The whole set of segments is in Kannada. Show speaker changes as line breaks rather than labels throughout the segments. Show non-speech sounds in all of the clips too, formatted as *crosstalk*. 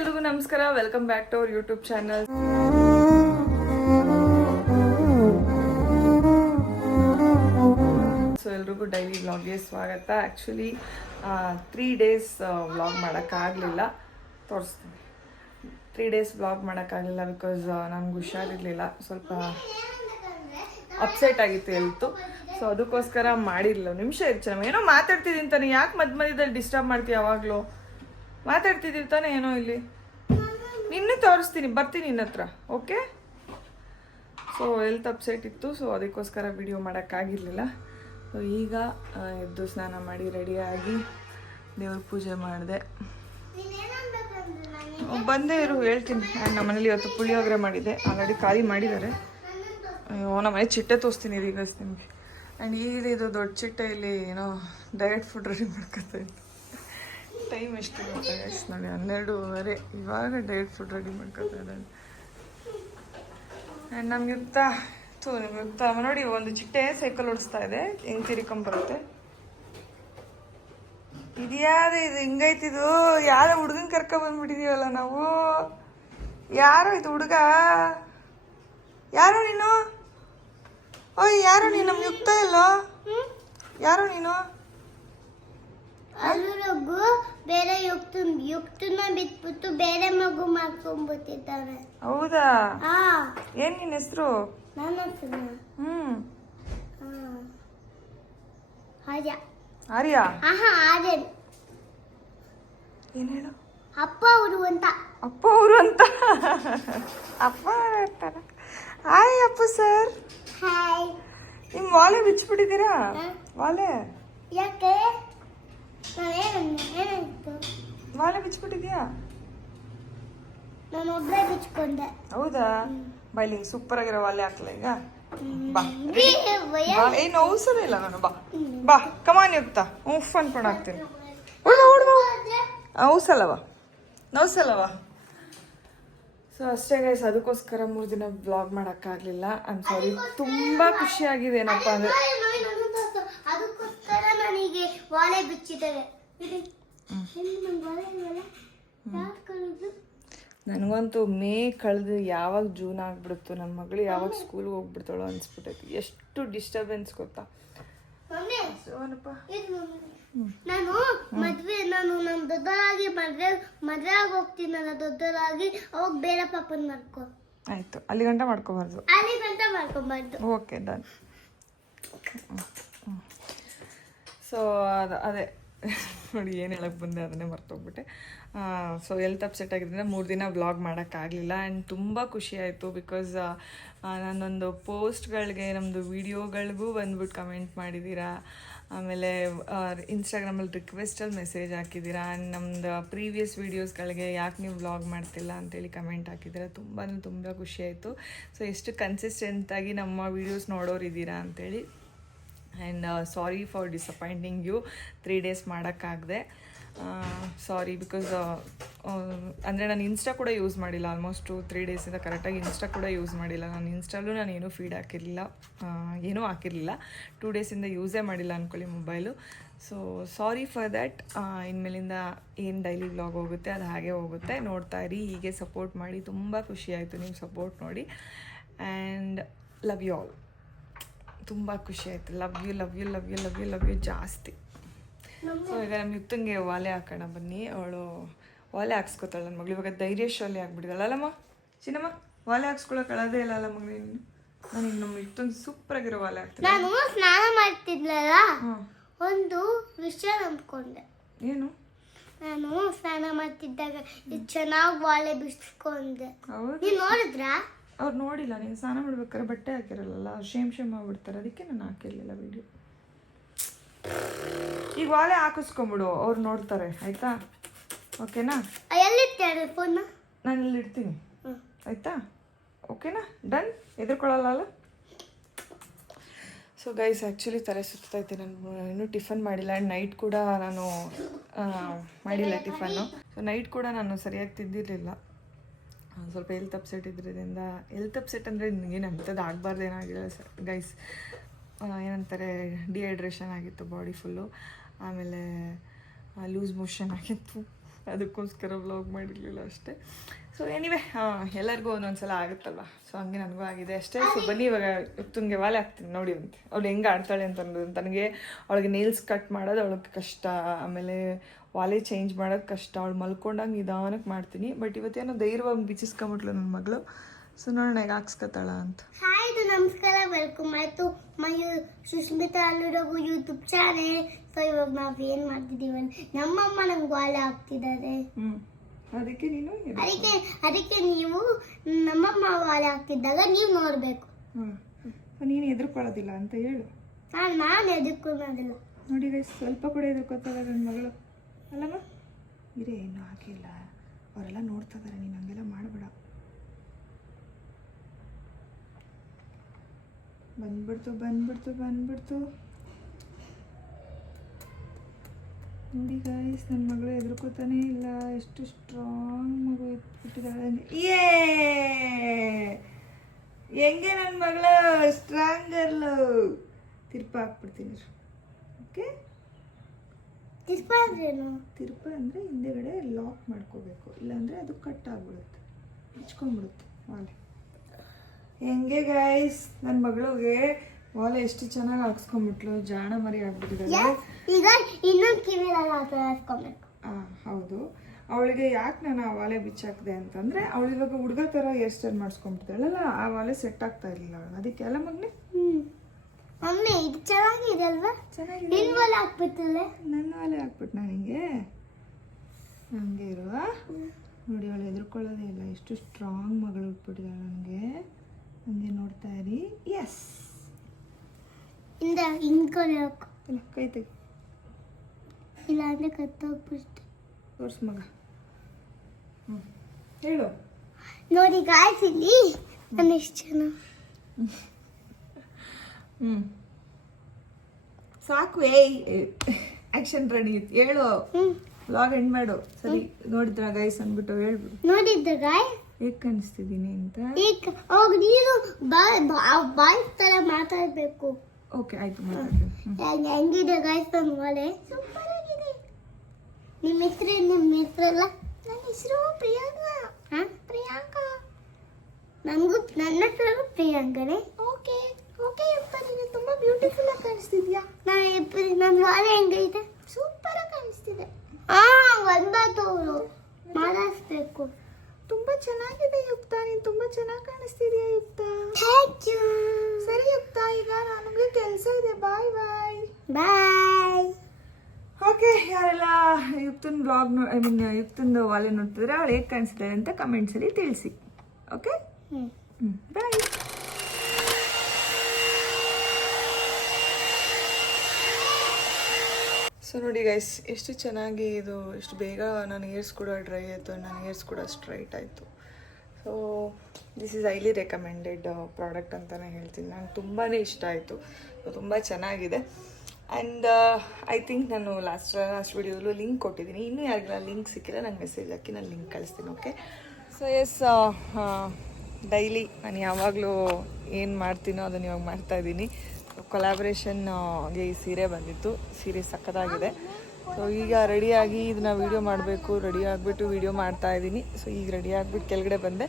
ಎಲ್ರಿಗೂ ನಮಸ್ಕಾರ. Welcome back to our YouTube channel so ಎಲ್ರಿಗೂ ಡೈಲಿ ವ್ಲಾಗ್ಗೆ ಸ್ವಾಗತ. ಆ್ಯಕ್ಚುಲಿ ತ್ರೀ ಡೇಸ್ ವ್ಲಾಗ್ ಮಾಡೋಕ್ಕಾಗಲಿಲ್ಲ. ತೋರಿಸ್ತೀನಿ. ತ್ರೀ ಡೇಸ್ ವ್ಲಾಗ್ ಮಾಡೋಕ್ಕಾಗಲಿಲ್ಲ ಬಿಕಾಸ್ ನನಗೆ ಹುಷಾರಿರಲಿಲ್ಲ. ಸ್ವಲ್ಪ ಅಪ್ಸೆಟ್ ಆಗಿತ್ತು ಎಲ್ತು ಸೊ ಅದಕ್ಕೋಸ್ಕರ ಮಾಡಿರಲಿಲ್ಲ. ನಿಮಿಷ ಇರ್ಚ ಏನೋ ಮಾತಾಡ್ತಿದ್ದೀನಿ ತಾನೆ. ಯಾಕೆ ಮಧ್ಯ ಮಧ್ಯದಲ್ಲಿ ಡಿಸ್ಟರ್ಬ್ ಮಾಡ್ತೀವಿ ಯಾವಾಗಲೂ? ಮಾತಾಡ್ತಿದ್ದೀವಿ ತಾನೇ ಏನೋ ಇಲ್ಲಿ? ನಿನ್ನೆ ತೋರಿಸ್ತೀನಿ, ಬರ್ತೀನಿ ನಿನ್ನ ಹತ್ರ, ಓಕೆ? ಸೊ ಎಲ್ತ್ ಅಪ್ಸೆಟ್ ಇತ್ತು ಸೊ ಅದಕ್ಕೋಸ್ಕರ ವಿಡಿಯೋ ಮಾಡೋಕ್ಕಾಗಿರಲಿಲ್ಲ. ಸೊ ಈಗ ಎದ್ದು ಸ್ನಾನ ಮಾಡಿ ರೆಡಿಯಾಗಿ ದೇವ್ರ ಪೂಜೆ ಮಾಡಿದೆ. ಬಂದೇ ಇರು, ಹೇಳ್ತೀನಿ. ನಮ್ಮ ಮನೇಲಿ ಇವತ್ತು ಪುಳಿಯೋಗರೆ ಮಾಡಿದೆ ಆಲ್ರೆಡಿ ಖಾಲಿ ಮಾಡಿದ್ದಾರೆ. ಅಯ್ಯೋ, ನಮ್ಮ ಮನೆ ಚಿಟ್ಟೆ ತೋರಿಸ್ತೀನಿ ಈಗ ನಿಮಗೆ. ಆ್ಯಂಡ್ ಈಗ ಇದು ದೊಡ್ಡ ಚಿಟ್ಟೆ, ಇಲ್ಲಿ ಏನೋ ಡಯಟ್ ಫುಡ್ ರೆಡಿ ಮಾಡ್ಕೊತಾ ಇತ್ತು ಟೈಮ್ ಎಷ್ಟು ಗೊತ್ತಾ ಎಷ್ಟು ನೋಡಿ, ಹನ್ನೆರಡೂವರೆ. ಇವಾಗ ಡಯಟ್ ಫುಡ್ ರೆಡಿ ಮಾಡ್ಕೊತಾ ಇದ್ದಾನೆ. ನಮ್ಗೆ ಯುಕ್ತ, ಥೂ ನಿಮ್ಗೆ ಯುಕ್ತ. ನೋಡಿ, ಒಂದು ಚಿಟ್ಟೆ ಸೈಕಲ್ ಓಡಿಸ್ತಾ ಇದೆ. ಹೆಂಗ್ ತಿರ್ಕೊಂಬರುತ್ತೆ ಇದ್ಯಾದ ಇದು ಹಿಂಗೈತಿದು ಯಾರೋ ಹುಡುಗನ್ ಕರ್ಕೊ ಬಂದ್ಬಿಟ್ಟಿದೀವಲ್ಲ ನಾವು? ಯಾರೋ ಇದು ಹುಡುಗ? ಯಾರು ನೀನು? ಓಯ್, ಯಾರು ನೀನು? ನಮ್ಗೆ ಯುಕ್ತ ಇಲ್ಲೋ ಯಾರು ನೀನು?
ಅನುರಗು ಬೇರೆ ಯುಕ್ತ ಯುಕ್ತನ ಬಿಟ್ಬಿಟ್ಟು ಬೇರೆ ಮಗು ಮಾಡ್ಕೊಂಡ್ಬಿಟ್ಟಿದ್ದಾರೆ
ಹೌದಾ?
ಹಾ.
ಏನ್ ನಿನ್ನ ಹೆಸರು?
ನನ್ನ ಹೆಸರು
ಹ್ಮ್.
ಆರ್ಯ.
ಆರ್ಯ?
ಆಹಾ ಆರ್ಯನ್.
ಏನ್ ಹೇಳು?
ಅಪ್ಪ ಅವರು ಅಂತ.
ಅಪ್ಪ ಅವರು ಅಂತ? ಅಪ್ಪ ಅಂತಾರ ಹಾಯ್ ಅಪ್ಪ ಸರ್
ಹಾಯ್
ನಿಮ್ ವಾಲೆ ಬಿಚ್ಚಿಬಿಟ್ಟಿದ್ದೀರಾ? ವಾಲೆ
ಯಾಕೆ?
ವಾಲೆ ಬಿಚ್ಚಿಬಿಟ್ಟಿದ್ಯಾ
ನಾನು ಒಬ್ಬರೇ ಬಿಚ್ಕೊಂಡೆ
ಹೌದಾ? ಬೈಲಿ ಸೂಪರ್ ಆಗಿರೋ ವಾಲೆ ಹಾಕ್ಲ ಈಗ. ಬಾ ಏನು ಅವಸರ ಇಲ್ಲ ನಾನು ಬಾ. ಬಾ ಕಮಾನ್ ಯುಕ್ತ ಉಫ್ ಅನ್ಕೊಂಡು ಹಾಕ್ತೀನಿ. ಅವಸಲ್ಲವ ನೌಸಲ್ಲವ ಸೊ ಅಷ್ಟೇ ಗೈಸ್ ಅದಕ್ಕೋಸ್ಕರ ಮೂರು ದಿನ ಬ್ಲಾಗ್ ಮಾಡೋಕ್ಕಾಗಲಿಲ್ಲ. ಆಮ್ ಸಾರಿ ತುಂಬ ಖುಷಿಯಾಗಿದೆ ಏನಪ್ಪ ಅಂದರೆ
ವಾಲೆ ಬಿಚ್ಚಿದ್ದಾರೆ?
ನನಗಂತೂ ಮೇ ಕಳೆದು ಯಾವಾಗ ಜೂನ್ ಆಗ್ಬಿಡುತ್ತೋ ನನ್ನ ಮಗಳು ಯಾವಾಗ ಸ್ಕೂಲ್ಗೆ ಹೋಗ್ಬಿಡ್ತಾಳೋ ಅನ್ಸ್ಬಿಟ್ಟೈತಿ. ಎಷ್ಟು ಡಿಸ್ಟರ್ಬೆನ್ಸ್ ಗೊತ್ತಾ.
ನಾನು ಮದ್ವೆ ನಾನು ನಮ್ ದೊಡ್ಡದಾಗಿ ಮದ್ವೆ ಮದ್ವೆ ಆಗಿ ಹೋಗ್ತೀನಲ್ಲ ದೊಡ್ಡದಾಗಿ ಅವಾಗ ಬೇರೆ ಪಾಪನ್ ಮಾಡ್ಕೊ.
ಆಯ್ತು. ಅಲ್ಲಿ ಗಂಟ ಮಾಡ್ಕೋಬಾರ್ದು.
ಅಲ್ಲಿ ಗಂಟ ಮಾಡ್ಕೋಬಾರ್ದು.
ಓಕೆ ಡನ್ ಸೊ ಅದು, ಅದೇ. *laughs* ನೋಡಿ, ಏನು ಹೇಳಕ್ಕೆ ಬಂದೆ ಅದನ್ನೇ ಮರ್ತೋಗ್ಬಿಟ್ಟೆ. ಸೊ ಎಲ್ತ್ ಅಪ್ಸೆಟ್ ಆಗಿದ್ದರಿಂದ ಮೂರು ದಿನ ವ್ಲಾಗ್ ಮಾಡೋಕ್ಕಾಗಲಿಲ್ಲ ಆ್ಯಂಡ್ ತುಂಬ ಖುಷಿ ಆಯಿತು ಬಿಕಾಸ್ ನಾನೊಂದು ಪೋಸ್ಟ್ಗಳಿಗೆ ನಮ್ಮದು ವೀಡಿಯೋಗಳಿಗೂ ಬಂದ್ಬಿಟ್ಟು ಕಮೆಂಟ್ ಮಾಡಿದ್ದೀರಾ ಆಮೇಲೆ ಇನ್ಸ್ಟಾಗ್ರಾಮಲ್ಲಿ ರಿಕ್ವೆಸ್ಟಲ್ಲಿ ಮೆಸೇಜ್ ಹಾಕಿದ್ದೀರಾ ಆ್ಯಂಡ್ ನಮ್ಮದು ಪ್ರೀವಿಯಸ್ ವೀಡಿಯೋಸ್ಗಳಿಗೆ ಯಾಕೆ ನೀವು ವ್ಲಾಗ್ ಮಾಡ್ತಿಲ್ಲ ಅಂತೇಳಿ ಕಮೆಂಟ್ ಹಾಕಿದ್ದೀರಾ ತುಂಬಾ ತುಂಬ ಖುಷಿಯಾಯಿತು ಸೊ ಎಷ್ಟು ಕನ್ಸಿಸ್ಟೆಂಟಾಗಿ ನಮ್ಮ ವೀಡಿಯೋಸ್ ನೋಡೋರಿದ್ದೀರಾ ಅಂತೇಳಿ. And sorry for disappointing you three days ಮಾಡೋಕ್ಕಾಗದೆ. Sorry because ಅಂದರೆ ನಾನು ಇನ್ಸ್ಟಾ ಕೂಡ ಯೂಸ್ ಮಾಡಿಲ್ಲ. ಆಲ್ಮೋಸ್ಟು ತ್ರೀ ಡೇಸಿಂದ ಕರೆಕ್ಟಾಗಿ ಇನ್ಸ್ಟಾ ಕೂಡ ಯೂಸ್ ಮಾಡಿಲ್ಲ. ನಾನು ಇನ್ಸ್ಟಾಲೂ ನಾನು ಏನೂ ಫೀಡ್ ಹಾಕಿರಲಿಲ್ಲ. ಏನೂ ಹಾಕಿರಲಿಲ್ಲ. ಟೂ ಡೇಸಿಂದ ಯೂಸೇ ಮಾಡಿಲ್ಲ ಅಂದ್ಕೊಳ್ಳಿ mobile so sorry for that ಇನ್ಮೇಲಿಂದ ಏನು ಡೈಲಿ ವ್ಲಾಗ್ ಹೋಗುತ್ತೆ ಅದು ಹಾಗೆ ಹೋಗುತ್ತೆ. ನೋಡ್ತಾ ಇರಿ. ಹೀಗೆ ಸಪೋರ್ಟ್ ಮಾಡಿ ತುಂಬ ಖುಷಿಯಾಯಿತು ನೀವು ಸಪೋರ್ಟ್ ನೋಡಿ. ಆ್ಯಂಡ್ ಲವ್ ಯು ಆಲ್ ತುಂಬ ಖುಷಿ ಆಯಿತು. Love you love you love you love you love you ಜಾಸ್ತಿ. ಸೊ ಈಗ ನಮ್ಮ ಯುಕ್ತಂಗೆ ವಾಲೆ ಹಾಕೋಣ ಬನ್ನಿ. ಅವಳು ವಾಲೆ ಹಾಕ್ಸ್ಕೊತಾಳೆ ನನ್ನ ಮಗಳು. ಇವಾಗ ಧೈರ್ಯಶಾಲಿ ಆಗ್ಬಿಟ್ಟಿದ್ದಾಳೆ. ಅಲ್ಲಮ್ಮ ಚಿನ್ನಮ್ಮ ವಾಲೆ ಹಾಕ್ಸ್ಕೊಳಕ್ ಅಳದೇ ಇಲ್ಲ ಅಲ್ಲ ಮಗಳು ನೀನು? ನಾನು ಈಗ ನಮ್ಮ ಯುಕ್ತಂಗೆ ಸೂಪರ್ ಆಗಿರೋ ವಾಲೆ ಹಾಕ್ತೀನಿ.
ನಾನು ಸ್ನಾನ ಮಾಡ್ತಿದ್ಲಲ್ಲ ಒಂದು ವಿಷಯ ನಂಬ್ಕೊಂಡೆ.
ಏನು?
ನಾನು ಸ್ನಾನ ಮಾಡ್ತಿದ್ದಾಗ ಇದು ಚೆನ್ನಾಗಿ ವಾಲೆ ಬಿಡಿಸ್ಕೊಂಡೆ
ಹೌದು.
ನೀವ್ ನೋಡಿದ್ರಾ?
ಅವ್ರು ನೋಡಿಲ್ಲ ನೀನು ಸ್ನಾನ ಮಾಡ್ಬೇಕಾದ್ರೆ ಬಟ್ಟೆ ಹಾಕಿರಲ್ಲ ಶೇಮ್ ಶೇಮ್ ಆಗ್ಬಿಡ್ತಾರೆ. ಅದಕ್ಕೆ ನಾನು ಹಾಕಿರಲಿಲ್ಲ ವಿಡಿಯೋ ಈಗ ವಾಲೆ ಹಾಕಿಸ್ಕೊಂಬಿಡು ಅವ್ರು ನೋಡ್ತಾರೆ ಆಯಿತಾ? ಓಕೆನಾ? ನಾನು ಇಲ್ಲಿ ಇಡ್ತೀನಿ. ಆಯ್ತಾ? ಓಕೆನಾ? ಡನ್ ಎದುರ್ಕೊಳ್ಳಲ್ಲ ಸೊ ಗೈಸ್ ಆ್ಯಕ್ಚುಲಿ ತಲೆ ಸುತ್ತೈತೆ ನಾನು ಇನ್ನೂ ಟಿಫನ್ ಮಾಡಿಲ್ಲ. ಆ್ಯಂಡ್ ನೈಟ್ ಕೂಡ ನಾನು ಮಾಡಿಲ್ಲ ಟಿಫನ್ನು. ಸೊ ನೈಟ್ ಕೂಡ ನಾನು ಸರಿಯಾಗಿ ತಿಂದಿರಲಿಲ್ಲ. ಸ್ವಲ್ಪ ಎಲ್ತ್ ಅಪ್ಸೆಟ್ ಇದ್ರಿಂದ ಎಲ್ತ್ ಅಪ್ಸೆಟ್ ಅಂದರೆ ಏನು ಅಂಥದ್ದು ಆಗಬಾರ್ದು, ಏನಾಗಿಲ್ಲ ಸರ್ ಗೈಸ್ ಏನಂತಾರೆ ಡಿಹೈಡ್ರೇಷನ್ ಆಗಿತ್ತು ಬಾಡಿ ಫುಲ್ಲು ಆಮೇಲೆ ಲೂಸ್ ಮೋಷನ್ ಆಗಿತ್ತು. ಅದಕ್ಕೋಸ್ಕರ ವ್ಲಾಗ್ ಮಾಡಿರಲಿಲ್ಲ ಅಷ್ಟೇ. ಸೊ ಎನಿವೆ ಎಲ್ಲರಿಗೂ ಒಂದೊಂದ್ಸಲ ಆಗುತ್ತಲ್ವ? ಸೊ ಹಂಗೆ ನನಗೂ ಆಗಿದೆ ಅಷ್ಟೇ. ಸೊ ಬನ್ನಿ ಇವಾಗ ತುಂಗೆ ವಾಲೆ ಆಗ್ತೀನಿ ನೋಡಿ ಅಂತ. ಅವಳು ಹೆಂಗೆ ಆಡ್ತಾಳೆ ಅಂತ ಅನ್ನೋದು. ನನಗೆ ಅವಳಿಗೆ ನೇಲ್ಸ್ ಕಟ್ ಮಾಡೋದು ಅವಳಿಗೆ ಕಷ್ಟ. ಆಮೇಲೆ ವಾಲೆ ಚೇಂಜ್ ಮಾಡೋದು ಕಷ್ಟ. ಅವಳು ಮಲ್ಕೊಂಡಾಗ ನಿಧಾನಕ್ಕೆ ಮಾಡ್ತೀನಿ. ಬಟ್ ಇವತ್ತೇನೋ ಧೈರ್ಯವಾಗಿ ಬಿಚ್ಚಿಸ್ಕೊಂಬಿಟ್ಲು ನನ್ನ ಮಗಳು. ಸೊ ನೋಡೋಣ ಹೇಗೆ ಹಾಕ್ಸ್ಕೊತಾಳ ಅಂತ.
ಹಾಯ್ ಇದು ನಮಸ್ಕಾರ. ವೆಲ್ಕಮ್ ಆಯಿತು. ಮೈ ಸುಸ್ಮಿತಾ ಅಲ್ಲಿರೋಗು ಯೂಟ್ಯೂಬ್ ಚಾನೆಲ್ ಸೊ ಇವಾಗ ನಾವು ಏನು ಮಾಡ್ತಿದ್ದೀವಿ ನಮ್ಮ ನಮ್ಮಮ್ಮ ನಂಗೆ ವಾಲೆ ಹಾಕ್ತಿದ್ದಾರೆ.
ಹ್ಞೂ ಅದಕ್ಕೆ ನೀನು
ಅದಕ್ಕೆ ಅದಕ್ಕೆ ನೀವು ನಮ್ಮಮ್ಮ ವಾಲೆ ಹಾಕ್ತಿದ್ದಾಗ ನೀವು ನೋಡಬೇಕು.
ಹ್ಞೂ ನೀನು ಎದುರ್ಕೊಳ್ಳೋದಿಲ್ಲ ಅಂತ ಹೇಳು.
ನಾನು ನಾನು ಎದುರ್ಕೊಳ್ಳೋದಿಲ್ಲ
ನೋಡಿ ಸ್ವಲ್ಪ ಕೂಡ ಎದುರ್ಕೋತಾಳೆ ನನ್ನ ಮಗಳು. ಅಲ್ಲಮ್ಮ? ಇರೇ, ಇನ್ನೂ ಹಾಕಿಲ್ಲ ಅವರೆಲ್ಲ ನೋಡ್ತಾ ಇದ್ದಾರೆ ನೀನು ಹಂಗೆಲ್ಲ ಮಾಡಬೇಡ. ಬಂದ್ಬಿಡ್ತು ಬಂದ್ಬಿಡ್ತು ಬಂದ್ಬಿಡ್ತು. ನೋಡಿ ಗೈಸ್ ನನ್ನ ಮಗಳು ಎದುರ್ಕೋತಾನೆ ಇಲ್ಲ. ಎಷ್ಟು ಸ್ಟ್ರಾಂಗ್ ಮಗು ಇಟ್ಬಿಟ್ಟಿದ್ದಾಳೆ. ಏ ಹೆಂಗೆ ನನ್ನ ಮಗಳು? ಸ್ಟ್ರಾಂಗ್ ಗರ್ಲು ತಿರ್ಪ ಹಾಕ್ಬಿಡ್ತೀನಿ. ಓಕೆ? ತಿರುಪ ಅಂದರೆ ಹಿಂದೆಗಡೆ ಲಾಕ್ ಮಾಡ್ಕೋಬೇಕು. ಇಲ್ಲಾಂದರೆ ಅದು ಕಟ್ ಆಗ್ಬಿಡುತ್ತೆ. ಬಿಚ್ಕೊಂಡ್ಬಿಡುತ್ತೆ ವಾಲೆ ಹೆಂಗೆ ಗಾಯ್ಸ್ ನನ್ನ ಮಗಳಿಗೆ ವಾಲೆ ಎಷ್ಟು ಚೆನ್ನಾಗಿ ಹಾಕ್ಸ್ಕೊಂಡ್ಬಿಟ್ಲು. ಜಾಣ ಮರಿ ಆಗ್ಬಿಟ್ಟಿದ್ದಾಳೆ.
ಈಗ ಇನ್ನೊಂದು
ಹೌದು. ಅವಳಿಗೆ ಯಾಕೆ ನಾನು ಆ ವಾಲೆ ಬಿಚ್ಚಾಕಿದೆ ಅಂತಂದರೆ ಅವಳು ಇವಾಗ ಹುಡುಗ ಥರ ಹೇರ್ ಸ್ಟೈಲ್ ಮಾಡಿಸ್ಕೊಂಡ್ಬಿಡ್ತಾಳಲ್ಲ ಆ ವಾಲೆ ಸೆಟ್ ಆಗ್ತಾ ಇರಲಿಲ್ಲ ಅವಳು. ಅದಕ್ಕೆ ಮಗನೇ?
ಇದು ಚೆನ್ನಾಗಿದೆ ಅಲ್ವಾ? ನಿನ್ ವಾಲೆ ಹಾಕ್ಬಿಟ್ಟಲ್ಲ
ನನ್ನ ಒಲೆ ಹಾಕ್ಬಿಟ್ಟು ನನಗೆ ನನಗೆ ಇರುವ? ನೋಡಿ ಅವಳು ಎದುರ್ಕೊಳ್ಳೋದೇ ಇಲ್ಲ. ಎಷ್ಟು ಸ್ಟ್ರಾಂಗ್ ಮಗಳು ಹುಟ್ಬಿಟ್ಟಿದ್ದಾಳೆ ನನಗೆ. ಹಂಗೆ ನೋಡ್ತಾ ಇರಿ. ಎಸ್
ಇಂದ ಹಿಂದ್ಕೊಂಡು ಹಾಕು
ಇಲ್ಲ ಕೈ ತೆಗಿ.
ಇಲ್ಲ ಅಂದ್ರೆ ಕತ್ತೋಗ್ಬಿಡ್ತು
ತೋರ್ಸು ಮಗ. ಹ್ಞೂ ಹೇಳು.
ನೋಡಿ ಗಾಯ್ಸ್ ಇಲ್ಲಿ ನಾನು ಎಷ್ಟು ಚೆನ್ನಾಗಿ
ಹ್ಞೂ ಸಾಕು ಏಯ್ ಆಕ್ಷನ್ ರೆಡಿ ಹೇಳು.
ಲಾಗ್
ವ್ಲಾಗ್ ಎಂಡ್ ಮಾಡು. ಸರಿ ನೋಡಿದ್ರ ಗೈಸ್ ಅಂದ್ಬಿಟ್ಟು ಹೇಳ್ಬಿಡು.
ನೋಡಿದ್ದ ಗಾಯ್
ಹೇಗೆ ಕಾಣಿಸ್ತಿದ್ದೀನಿ ಅಂತ?
ಅವಾಗ ನೀನು ಬಾಯ್ ತರ ಮಾತಾಡ್ಬೇಕು.
ಓಕೆ ಆಯ್ತು ಮಾತಾಡ್ತೀನಿ.
ಹೆಂಗಿದೆ ಗಾಯ್ಸ್ ನನ್ನ ಮಳೆ? ಸೂಪರ್ ಆಗಿದೆ ನಿಮ್ಮ ಹೆಸರು ನಿಮ್ಮ ಹೆಸರಲ್ಲ ನನ್ನ ಹೆಸರು ಪ್ರಿಯಾಂಕಾ. ಹಾಂ? ಪ್ರಿಯಾಂಕಾ. ನನಗೂ ನನ್ನ ಹೆಸರು ಪ್ರಿಯಾಂಕನೇ. ಓಕೆ ಓಕೆ ಅಪ್ಪ ನೀನು ತುಂಬಾ ಬ್ಯೂಟಿಫುಲ್ ಆಗಿ ಕಾಣಿಸ್ತಿದ್ಯಾ? ನಾನು ನನ್ನ ವಾಲೆ ಹೆಂಗೈತೆ? ಸೂಪರ್ ಆಗಿ ಕಾಣಿಸ್ತಿದೆ. ಆ ಒಂದಾತು ಅವರು ಮಾಡಿಸ್ಬೇಕು
ತುಂಬ ಚೆನ್ನಾಗಿದೆ ಯುಕ್ತ ನೀನು ತುಂಬ ಚೆನ್ನಾಗಿ ಕಾಣಿಸ್ತಿದ್ಯಾ ಯುಕ್ತ?
ಥ್ಯಾಂಕ್ ಯು
ಸರಿ ಯುಕ್ತ ಈಗ ನನಗೆ ಕೆಲಸ ಇದೆ. ಬಾಯ್ ಬಾಯ್
ಬಾಯ್
ಓಕೆ ಯಾರೆಲ್ಲ ಯುಕ್ತನ ಬ್ಲಾಗ್ ನೋ ಐ ಮೀನ್ ಯುಕ್ತನ ವಾಲೆ ನೋಡ್ತಿದ್ರೆ ಅವಳು ಹೇಗೆ ಕಾಣಿಸ್ತಿದ್ದಾರೆ ಅಂತ ಕಮೆಂಟ್ಸಲ್ಲಿ ತಿಳಿಸಿ. ಓಕೆ
ಹ್ಞೂ
ಬಾಯ್ ಸೊ ನೋಡಿ ಗೈಸ್ ಎಷ್ಟು ಚೆನ್ನಾಗಿ ಇದು ಎಷ್ಟು ಬೇಗ ನನ್ನ ಇಯರ್ಸ್ ಕೂಡ ಡ್ರೈ ಆಯಿತು ನನ್ನ ಇಯರ್ಸ್ ಕೂಡ ಸ್ಟ್ರೈಟ್ ಆಯಿತು so this is highly recommended product ಅಂತಲೇ ಹೇಳ್ತೀನಿ. ನಂಗೆ ತುಂಬಾ ಇಷ್ಟ ಆಯಿತು. ತುಂಬ ಚೆನ್ನಾಗಿದೆ. ಆ್ಯಂಡ್ ಐ ಥಿಂಕ್ ನಾನು ಲಾಸ್ಟ್ ಲಾಸ್ಟ್ ವಿಡಿಯೋದಲ್ಲೂ ಲಿಂಕ್ ಕೊಟ್ಟಿದ್ದೀನಿ. ಇನ್ನೂ ಯಾರಿಗೆಲ್ಲ ಲಿಂಕ್ ಸಿಕ್ಕಿಲ್ಲ, ನಂಗೆ ಮೆಸೇಜ್ ಹಾಕಿ ನಾನು ಲಿಂಕ್ ಕಳಿಸ್ತೀನಿ ಓಕೆ ಸೊ ಎಸ್ ಡೈಲಿ ನಾನು ಯಾವಾಗಲೂ ಏನು ಮಾಡ್ತೀನೋ ಅದನ್ನು ಇವಾಗ ಮಾಡ್ತಾಯಿದ್ದೀನಿ ಕೊಲಾಬ್ರೇಷನ್ಗೆ ಈ ಸೀರೆ ಬಂದಿತ್ತು. ಸೀರೆ ಸಖತ್ತಾಗಿದೆ ಸೊ ಈಗ ರೆಡಿಯಾಗಿ ಇದನ್ನ ವಿಡಿಯೋ ಮಾಡಬೇಕು. ರೆಡಿ ಆಗಿಬಿಟ್ಟು ವಿಡಿಯೋ ಮಾಡ್ತಾ ಇದ್ದೀನಿ. ಸೊ ಈಗ ರೆಡಿ ಆಗಿಬಿಟ್ಟು ಕೆಳಗಡೆ ಬಂದೆ.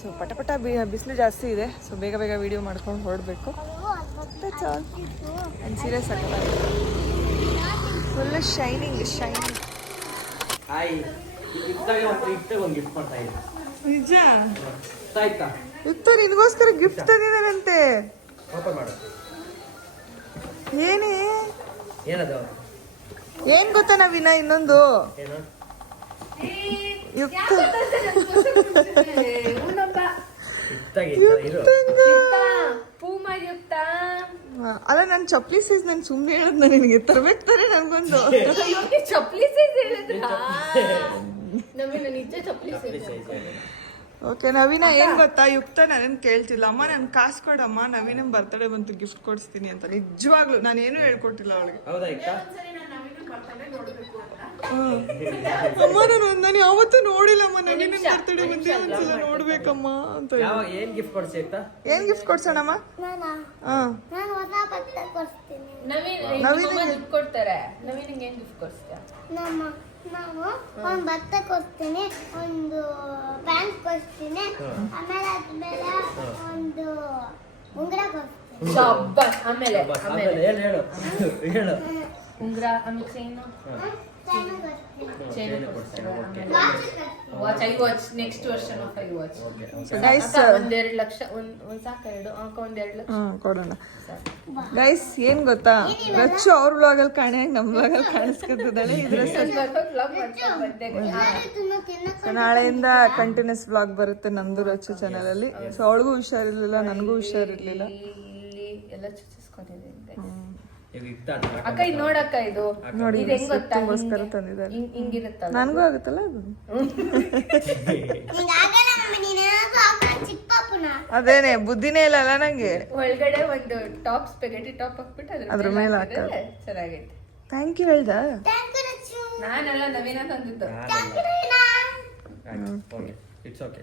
ಸೊ ಪಟ ಪಟ ಬಿ ಬಿಸಿಲು ಜಾಸ್ತಿ ಇದೆ. ಸೊ ಬೇಗ ಬೇಗ ವಿಡಿಯೋ ಮಾಡ್ಕೊಂಡು ಹೊರಡಬೇಕು. ಆ್ಯಂಡ್ ಸೀರೆ ಸಖತ್ತಾಗಿದೆ ಫುಲ್ ಶೈನಿಂಗ್ ಶೈನಿಂಗ್ ನಿಜ? ಯುಕ್ತ ನಿನಗೋಸ್ಕರ ಗಿಫ್ಟ್
ಮಾಡು.
ಏನೇ?
ಏನದು?
ಏನ್ ಗೊತ್ತಾ ನವೀನ ಇನ್ನೊಂದು?
ಏನು?
ಯುಕ್ತ.
ಗಿಫ್ಟಾಗಿ ಇರು.
ಆ, ಅಲ್ಲ ನನ್ ಚಪ್ಲಿ ಸೈಜ್ ನಾನು ಸುಮ್ಮನೆ ಹೇಳೋದು ನಾನು ನಿನಗೆ ತರಬೇಕು ತಾನೆ ನನಗೊಂದು
ಚಪ್ಪಲಿ ಸೈಜ್ ಹೇಳಿದ್ರ? ನಮಗೆ ನಿಜ ಚಪ್ಪಲಿ ಸೈಜ್
ಓಕೆ ನವೀನ ಏನ್ ಗೊತ್ತಾ? ಯುಕ್ತ ನಾನೇನು ಕೇಳ್ತಿಲ್ಲ. ಅಮ್ಮ ನನ್ ಕಾಸು ಕೊಡಮ್ಮ. ನವೀನ ಬರ್ತಡೇ ಬಂತು ಗಿಫ್ಟ್ ಕೊಡಿಸ್ತೀನಿ ಅಂತ. ನಿಜವಾಗ್ಲು ಏನು ಹೇಳ್ಕೊಟ್ಟಿಲ್ಲ ಅವಳಿಗೆ. ಅಮ್ಮ ನಾನು ನಾನು ಯಾವತ್ತೂ ನೋಡಿಲ್ಲಮ್ಮ. ನವೀನ ಬರ್ತಡೇ ಬಂದು ಒಂದ್ಸಲ ನೋಡ್ಬೇಕಮ್ಮ ಅಂತ
ಏನ್ ಗಿಫ್ಟ್ ಕೊಡ್ಸಿ
ಏನ್ ಗಿಫ್ಟ್ ಕೊಡ್ಸೋಣಮ್ಮ?
ನಾನು? ನಾನು
ನವೀನ್ ಕೊಡ್ತಾರೆ. ನವೀನ್ ಏನ್ ಗಿಫ್ಟ್ ಕೊಡ್ಸ್ತೀಯ?
ನಾನು ಒಂದು ಭತ್ತ ಕೊಡ್ತೀನಿ ಒಂದು ಪ್ಯಾಂಟ್ ಕೊಡ್ತೀನಿ. ಆಮೇಲೆ ಆದ್ಮೇಲೆ ಒಂದು ಉಂಗುರ ಕೊಡ್ತೀನಿ.
ಆಮೇಲೆ ಆಮೇಲೆ.
ಹೇಳು ಹೇಳು. ಹೇಳು.
ಉಂಗ್ರ ಆಮೇಲೆ
watch
I watch next version of I watch
okay okay
guys
ಒಂದೆರಡು ಲಕ್ಷ ಒಂದ್ ಒಂದ್ ಸಾಕ ಎರಡು ಅಕ್ಕ ಒಂದೆರಡು ಲಕ್ಷ.
ಹ್ಮ್ ಕೊಡೋಣ. ಗೈಸ್ ಏನ್ ಗೊತ್ತಾ? ರಚ್ಚು ಅವ್ರ ವ್ಲಾಗಲ್ಲಿ ಕಾಣೆ ನಮ್ಮ ವ್ಲಾಗಲ್ಲಿ ಕಾಣಿಸ್ಕೊತಿದ್ದಾಳೆ. ಇದ್ರ ಸೊ ನಾಳೆಯಿಂದ ಕಂಟಿನ್ಯೂಸ್ ವ್ಲಾಗ್ ಬರುತ್ತೆ ನಂದು ರಚ್ಚು ಚಾನಲ್ ಅಲ್ಲಿ. ಸೊ ಅವಳಿಗೂ ಹುಷಾರಿರ್ಲಿಲ್ಲ ನನಗೂ ಹುಷಾರಿರ್ಲಿಲ್ಲ.
ಎಲ್ಲ ಅಕ್ಕ ಇದು ನೋಡಕ್ಕ ಇದು?
ನೋಡಿ
ಇದು ಹೆಂಗ್ ಗೊತ್ತಾ?
ತುಂಬಗೋಸ್ಕರ ತಂದಿದ್ದಾರೆ.
ಹಿಂಗ್ ಹಿಂಗಿರುತ್ತಲ್ಲ
ನನಗೂ ಆಗುತ್ತಲ್ಲ ಅದು? *laughs* ಅದೇನೆ ಬುದ್ಧಿನೇ ಇಲ್ಲಲ್ಲ ನಂಗೆ.
ಒಳಗಡೆ ಒಂದು ಟಾಪ್ ಸ್ಪೆಗೆಟಿ ಟಾಪ್ ಹಾಕ್ಬಿಟ್ಟು
ಅದ್ರ
ಅದ್ರ
ಮೇಲೆ
ಮೇಲೆ
ಹಾಕೋದು.
ಹಾಕಿದ್ರೆ ಚೆನ್ನಾಗೈತೆ.
ಥ್ಯಾಂಕ್ ಯು ಹೇಳ್ದ?
ಥ್ಯಾಂಕ್ ಯು ರಚ್ಚು
ನಾನೆಲ್ಲ ನವೀನ ತಂದಿದ್ದು.
ಇಟ್ಸ್ ಓಕೆ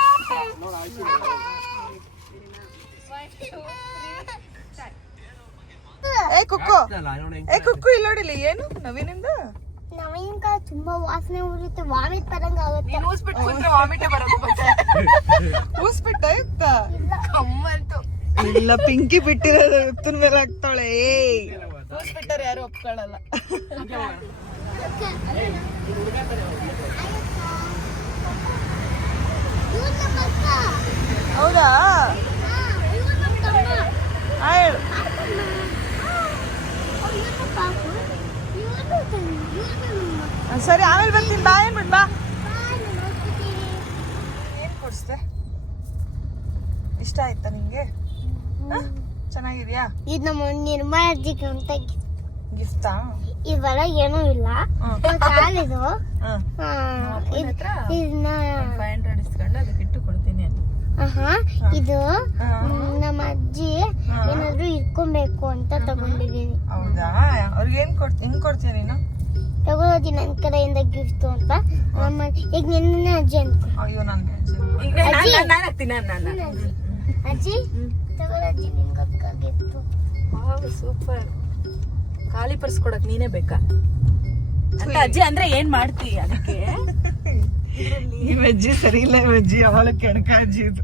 ಏ ಕುಕ್ಕು. ಏ ಕುಕ್ಕು ಇಲ್ಲಿ ನೋಡಿಲ್ಲ ಏನು? ನವೀನಿಂದ?
ನವೀನ್ಕ ತುಂಬಾ ವಾಸನೆ ಉರಿಯುತ್ತೆ ವಾಮಿಟ್ ಬರಂಗ ಆಗುತ್ತೆ. *laughs*
ಊಸ್ಬಿಟ್ಟ ಇತ್ತ ಇಲ್ಲ. ಪಿಂಕಿ ಬಿಟ್ಟಿರೋದು ಯುಕ್ತನ ಮೇಲೆ ಹಾಕ್ತಾಳೆ ಏಯ್. ಊಸ್ಬಿಟ್ಟಾರೆ ಯಾರು ಒಪ್ಕೊಳ್ಳಲ್ಲ
ಇವ್ನ್ ನಮ್ಮ ಅಕ್ಕ.
ಹೌದಾ
ಹಾ, ಇವ್ನ್ ನಮ್ಮ ತಮ್ಮ.
ಆ ಹೇಳು
ಅವ್ನು ಇವ್ನು ಪಾಪು. ಇವ್ನು ತಮ್ಮ. ಇವ್ನು ನಮ್ಮ
ಆ, ಸರಿ ಆಮೇಲೆ ಬರ್ತೀನಿ. ಬಾ ಏನ್ ಬಿಡ್ ಬಾ ಏನು ಕೊಡಿಸ್ದೆ? ಇಷ್ಟ ಆಯ್ತಾ ನಿಮಗೆ? ಚೆನ್ನಾಗಿದ್ಯಾ?
ಇದು ನಮ್ಮ ನಿರ್ಮಾಣ
ಗಿಫ್ಟಾ
ಇವೆಲ್ಲ ಏನೂ ಇಲ್ಲ. ಕಾಲಿದು ಇದನ್ನ
ಫೈವ್ ಹಂಡ್ರೆಡ್ ಇಸ್ಕೊಂಡು ಅದಕ್ಕೆ ಇಟ್ಟು ಕೊಡ್ತೀನಿ
ಆಹಾ, ಇದು ನಮ್ಮ ಅಜ್ಜಿ ಏನಾದ್ರು ಇಟ್ಕೊಬೇಕು ಅಂತ ತಗೊಂಡಿದ್ದೀನಿ
ಹೌದಾ? ಅವ್ರಿಗೆ ಏನ್ ಕೊಡ್ತೀನಿ ಹೆಂಗ್ ಕೊಡ್ತೀಯ ನೀನು?
ತಗೊಳೋದಿ ನನ್ನ ಕಡೆಯಿಂದ ಗಿಫ್ಟ್ ಅಂತ. ನಮ್ಮ ಈಗ ನಿನ್ನ ಅಜ್ಜಿ ಅಂತ.
ಅಯ್ಯೋ ನನ್ಗೆ
ಅಜ್ಜಿ.
ನಾನು ಹಾಕ್ತೀನಿ ನಾನು
ಅಜ್ಜಿ? ತಗೊಳೋದಿ ಗಿಫ್ಟ್.
ಸೂಪರ್. ಖಾಲಿ ಪರ್ಸ್ ಕೊಡಕ್ ನೀನೇ ಬೇಕಾ? ಅಂತ ಅಜ್ಜಿ ಅಂದ್ರೆ ಏನ್ ಮಾಡ್ತಿ ಅದಕ್ಕೆ?
ನಿಮ್ಮ ಅಜ್ಜಿ ಸರಿ ಇಲ್ಲ ಈ ಅಜ್ಜಿ ಅವಳ ಕೆಣಕ ಅಜ್ಜಿ ಇದು.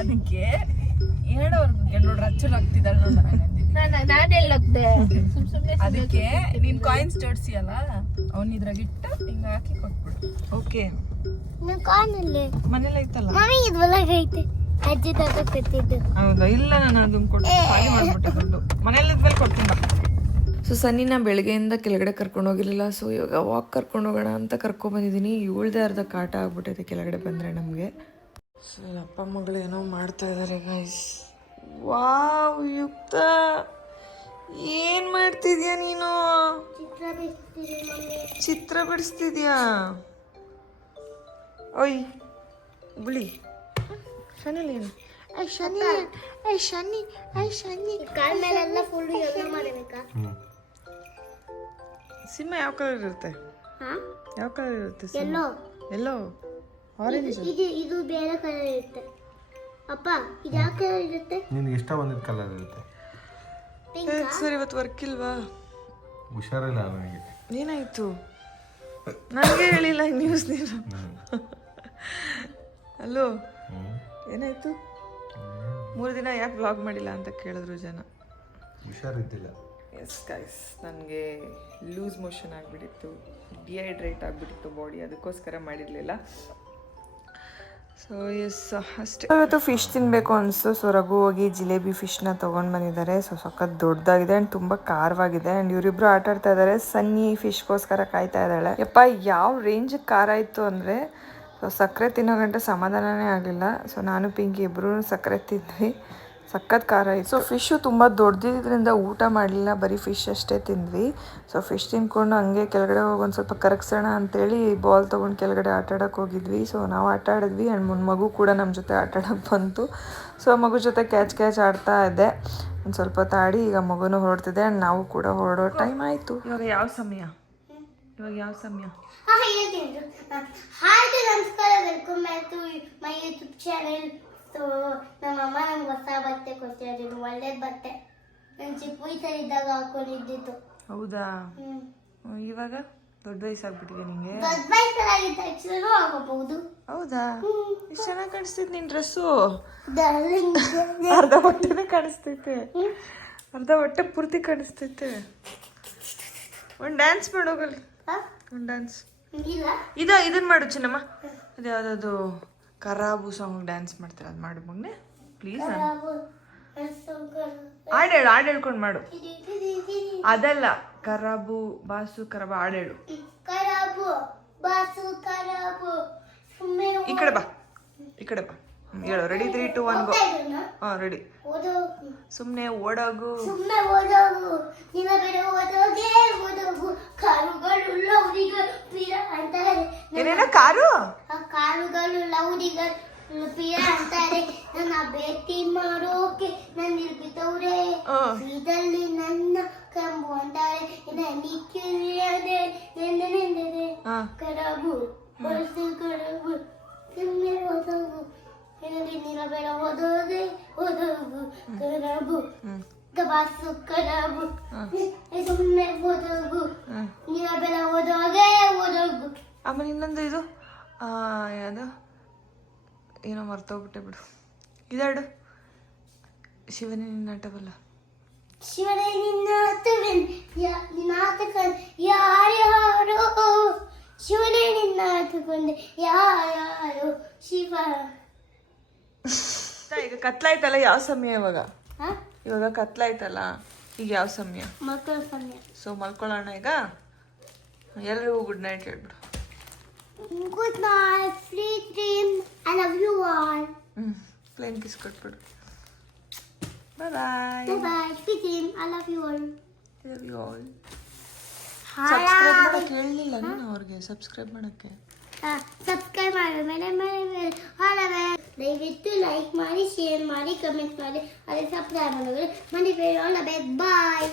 ಅದಕ್ಕೆ ಹೇಳೋರ್ಗೆ ನೋಡ್ರಿ ಹಚ್ಚಲ್ ಆಗ್ತಿದ್ದಾಳೆ ನೋಡ ಸುಮ್ನೆ ಅದಕ್ಕೆ ನೀನ್ ಕಾಯಿನ್ಸ್ ಜೋಡಿಸಿಯಲ್ಲ ಅವ್ನ ಇದ್ರಾಗ ಇಟ್ಟು ಹಿಂಗ ಹಾಕಿ ಕೊಟ್ಬಿಡು.
ಓಕೆ. ಮನೇಲಿ ಐತಲ್ಲ?
ಐತೆ. ಅಜ್ಜಿ ತಾತ ಕತ್ತಿದ್ದು
ಹೌದಾ? ಇಲ್ಲ ನಾನು ಅದನ್ನ ಕೊಟ್ಟು ಖಾಲಿ ಮಾಡ್ಬಿಟ್ಟೆ ದುಡ್ಡು ಮನೇಲಿ ಇದ್ಮೇಲೆ ಕೊಡ್ತೀನಿ ಬಾ. ಸೊ ಸನ್ನಿನ ಬೆಳಗ್ಗೆಯಿಂದ ಕೆಳಗಡೆ ಕರ್ಕೊಂಡು ಹೋಗಿರಲಿಲ್ಲ. ಸೊ ಇವಾಗ ವಾಕ್ ಕರ್ಕೊಂಡು ಹೋಗೋಣ ಅಂತ ಕರ್ಕೊಂಡ್ಬಂದಿದ್ದೀನಿ ಇವಳದೇ ಅರ್ಧ ಕಾಟ ಆಗ್ಬಿಟ್ಟಿದೆ ಕೆಳಗಡೆ ಬಂದರೆ ನಮಗೆ. ಸೊ ಅಪ್ಪ ಮಗಳು ಏನೋ ಮಾಡ್ತಾ ಇದ್ದಾರೆ ಗೈಸ್ ವಾವ್ ಯುಕ್ತ! ಏನು ಮಾಡ್ತಿದ್ಯಾ ನೀನು?
ಚಿತ್ರ
ಬಿಡಿಸ್ತಿದ್ಯಾ? ಓಯ್ ಬಿಳಿ. ಶನಿಲಿ ಏನು? ಐ ಶನಿ ಐ ಶನಿ ಐ ಶನಿ
ಕಾಲ್ ಮೇಲೆಲ್ಲ ಫುಲ್ ಯೋಗ ಮಾಡಬೇಕಾ?
ಸಿಂಹ ಯಾವ ಕಲರ್ ಇರುತ್ತೆ?
ಹಾ?
ಯಾವ ಕಲರ್ ಇರುತ್ತೆ
ಎಲ್ಲೋ
ಎಲ್ಲೋ ಆರೆಂಜ್
ಇದು ಇದು ಬೇರೆ ಕಲರ್ ಇರುತ್ತೆ. ಅಪ್ಪ ಇದು ಯಾವ ಕಲರ್ ಇರುತ್ತೆ?
ನಿನ್ಗೆ ಇಷ್ಟ ಬಂದಿದ್ದ ಕಲರ್ ಇರುತ್ತೆ.
ಪಿಂಕ್
ಸರ್ ಇವತ್ತು ವರ್ಕ್ ಇಲ್ವಾ?
ಹುಷಾರಿಲ್ಲ ನನಗೆ.
ಏನಾಯ್ತು? ನನಗೆ ಹೇಳಿಲ್ಲ ನ್ಯೂಸ್ ನೀನು. ಅಲ್ಲೋ ಏನಾಯ್ತು? ಮೂರು ದಿನ ಯಾಕೆ ಬ್ಲಾಗ್ ಮಾಡಿಲ್ಲ ಅಂತ ಕೇಳಿದ್ರು ಜನ.
ಹುಷಾರಿದ್ದಿಲ್ಲ.
ಎಸ್ ಗೈಸ್, ನನಗೆ ಲೂಸ್ ಮೋಷನ್ ಆಗಿಬಿಟ್ಟಿತ್ತು, ಡಿಹೈಡ್ರೇಟ್ ಆಗಿಬಿಟ್ಟಿತ್ತು ಬಾಡಿ, ಅದಕ್ಕೋಸ್ಕರ ಮಾಡಿರಲಿಲ್ಲ. ಸೊ ಎಸ್ ಅಷ್ಟೇ. ಇವತ್ತು ಫಿಶ್ ತಿನ್ನಬೇಕು ಅನಿಸ್ತು ಸೊ ರಘು ಹೋಗಿ ಜಿಲೇಬಿ ಫಿಶ್ನ ತೊಗೊಂಡು ಬಂದಿದ್ದಾರೆ. ಸೊ ಸಖತ್ ದೊಡ್ಡದಾಗಿದೆ ಆ್ಯಂಡ್ ತುಂಬ ಖಾರವಾಗಿದೆ. ಆ್ಯಂಡ್ ಇವರಿಬ್ರು ಆಟ ಆಡ್ತಾ ಇದ್ದಾರೆ ಸನ್ನಿ ಫಿಶ್ಗೋಸ್ಕರ ಕಾಯ್ತಾ ಇದ್ದಾಳೆ. ಯಪ್ಪ, ಯಾವ ರೇಂಜ್ ಖಾರ ಇತ್ತು ಅಂದರೆ ಸೊ ಸಕ್ಕರೆ ತಿನ್ನೋ ಗಂಟೆ ಸಮಾಧಾನನೇ ಆಗಲಿಲ್ಲ. ಸೊ ನಾನು, ಪಿಂಕಿ ಇಬ್ಬರೂ ಸಕ್ಕರೆ ತಿಂದ್ವಿ. ಸಖತ್ ಖಾರ ಇತ್ತು. ಸೊ ಫಿಶ್ಶು ತುಂಬ ದೊಡ್ಡದಿದ್ದರಿಂದ ಊಟ ಮಾಡಲಿಲ್ಲ. ಬರೀ ಫಿಶ್ ಅಷ್ಟೇ ತಿಂದ್ವಿ. ಸೊ ಫಿಶ್ ತಿನ್ಕೊಂಡು ಹಂಗೆ ಕೆಳಗಡೆ ಹೋಗಿ ಒಂದು ಸ್ವಲ್ಪ ಕರಗ್ಸೋಣ ಅಂತೇಳಿ ಬಾಲ್ ತೊಗೊಂಡು ಕೆಳಗಡೆ ಆಟ ಆಡೋಕೆ ಹೋಗಿದ್ವಿ. ಸೊ ನಾವು ಆಟ ಆಡಿದ್ವಿ. ಆ್ಯಂಡ್ ಮುನ್ ಮಗು ಕೂಡ ನಮ್ಮ ಜೊತೆ ಆಟ ಆಡೋಕೆ ಬಂತು. ಸೊ ಮಗು ಜೊತೆ ಕ್ಯಾಚ್ ಕ್ಯಾಚ್ ಆಡ್ತಾ ಇದ್ದೆ. ಒಂದು ಸ್ವಲ್ಪ ತಾಡಿ ಆಡಿ ಈಗ ಮಗುನು ಹೊರಡ್ತಿದೆ. ಆ್ಯಂಡ್ ನಾವು ಕೂಡ ಹೊರಡೋ ಟೈಮ್ ಆಯಿತು. ಇವಾಗ ಯಾವ ಸಮಯ? ಇವಾಗ ಯಾವ ಸಮಯ?
ಹಾಯ್ ನಮಸ್ಕಾರ. Welcome back to my YouTube channel so ನಮ್ಮ ಅಮ್ಮ ನಂಗೆ ಹೊಸ ಬಟ್ಟೆ ಕೊಟ್ಟಿದ್ರು ಒಳ್ಳೇದು ಬಟ್ಟೆ. ನಾನು ಚಿಕ್ಕ ವಯಸ್ಸಲ್ಲಿದ್ದಾಗ ಹಾಕೊಂಡಿದ್ದಿತ್ತು
ಹೌದಾ? ಇವಾಗ? ದೊಡ್ಡ ವಯಸ್ಸಾಗ್ಬಿಟ್ಟಿದೆ ನಿಂಗೆ?
ದೊಡ್ಡ ವಯಸ್ಸಲ್ಲಾಗಿದ್ದ ತಕ್ಷಣ ಆಗೋಬಹುದು
ಹೌದಾ? ಎಷ್ಟು ಚೆನ್ನಾಗಿ ಕಾಣಿಸ್ತೈತೆ ನಿನ್ನ ಡ್ರೆಸ್ಸು. ಅರ್ಧ ಹೊಟ್ಟೆನೇ ಕಾಣಿಸ್ತೈತೆ ಅರ್ಧ ಹೊಟ್ಟೆ ಪೂರ್ತಿ ಕಾಣಿಸ್ತೈತೆ ಒಂದು ಡ್ಯಾನ್ಸ್ ಮಾಡೋಗಲ್ಲಿ ಒಂದು ಡ್ಯಾನ್ಸ್
ಇದು
ಇದ ಇದನ್ನ ಮಾಡು ಚಿನ್ನಮ್ಮ. ಅದು ಯಾವುದದು? ಕರಾಬು ಸಾಂಗ್ ಡ್ಯಾನ್ಸ್ ಮಾಡ್ತಾರೆ? ಅದು ಮಾಡು ಮಗನೆ. ಪ್ಲೀಸ್
ಕರಾಬು ಹಸು
ಹಾಡು ಹೇಳು ಹಾಡು ಹೇಳ್ಕೊಂಡು ಮಾಡು.
ಕರಾಬು
ಅದಲ್ಲ ಕರಾಬು ಬಾಸು ಕರಾಬು ಹಾಡು ಹೇಳು
ಕರಾಬು ಬಾಸು ಕರಾಬು. ಸುಮ್ಮನೆ
ಈ ಕಡೆ ಬಾ ಈ ಕಡೆ ಬಾ. ಹ್ಮ್, ಹೇಳು ready three two one go ಹಾಂ ರೆಡಿ ಸುಮ್ಮನೆ ಓಡೋಗು.
ಸುಮ್ಮನೆ ಓಡೋಗು ನಿನ್ನ ಬೇರೆ ಓದೋಗೆ ಓದೋಗು. ಕಾರುಗಳು ಲೌಡಿಗಳು ಪಿರ ಅಂತಾರೆ.
ಏನೇನ ಕಾರು?
ಆ ಕಾರುಗಳು ಲೌಡಿಗಳು ಪಿರ ಅಂತಾರೆ. ನನ್ನ ಭೇಟಿ ಮಾಡೋಕೆ ನನ್ನ ನಿರ್ಬಿತವ್ರೆ. ಇದಲ್ಲಿ ನನ್ನ ಕಂಬು ಅಂತಾರೆ. ನೆಂದನೆಂದರೆ
ಹಾಂ.
ಕಡಬು ಕರಗು ಸುಮ್ಮನೆ ಓದೋಗು. ನಿನ್ನ ಓದೋಗೆ ಓದೋಗು ಕರಬು. ಗಬಾಸು ಕರಬು. ಸುಮ್ಮನೆ ಓದೋಗು. ನಿನ್ನ ಓದೋಗು
ಆಮೇಲೆ ಇನ್ನೊಂದು ಇದು ಯಾವುದು? ಏನೋ ಮರ್ತೋಗ್ಬಿಟ್ಟೆ ಬಿಡು. ಇದಾಡು. ಶಿವನೇ ನಿನ್ನಾಟವಲ್ಲ
ಶಿವನೇ ನಿನ್ನ ಆತವನ್ ಯಾ- ನಿನ್ನ ಆತಕನ್ ಯಾರ್ಯಾರು? ಶಿವನೇ ನಿನ್ನ ಆತಕೊಂಡೆ ಯಾರ್ಯಾರೋ? ಶಿವ.
ಈಗ ಕತ್ಲಾಯ್ತಲ್ಲ ಯಾವ ಸಮಯ ಇವಾಗ?
ಹ?
ಇವಾಗ ಕತ್ಲಾಯ್ತಲ್ಲ ಈಗ ಯಾವ ಸಮಯ?
ಮಕ್ಕಳ ಸಮಯ.
ಸೊ ಮಲ್ಕೊಳ್ಳೋಣ ಈಗ. ಎಲ್ರಿಗೂ ಗುಡ್ ನೈಟ್ ಹೇಳ್ಬಿಡು.
Good night sweet dream I love you all
ಹ್ಞೂ ಪ್ಲೇನ್ ಕಿಸ್ ಕೊಟ್ಬಿಡು. Bye bye
bye bye sweet dream I love you all
love you all subscribe ಮಾಡಕ್ಕೆ ಹೇಳಲಿಲ್ಲ ನೀನು ಅವ್ರಿಗೆ ಸಬ್ಸ್ಕ್ರೈಬ್ ಮಾಡಕ್ಕೆ.
ಸಬ್ಸ್ಕ್ರೈಬ್ ಮಾಡಿ ಮೇಲೆ ಮೇಲೆ ಮೇಲೆ. ಹಾಳವೆ ದಯವಿಟ್ಟು ಲೈಕ್ ಮಾಡಿ ಶೇರ್ ಮಾಡಿ ಕಮೆಂಟ್ ಮಾಡಿ. ಅದೇ ಸಬ್ಸ್ಕ್ರೈಬ್ ಮಾಡಿ ಮನೆ ಬೇರೆ ಬಾಯ್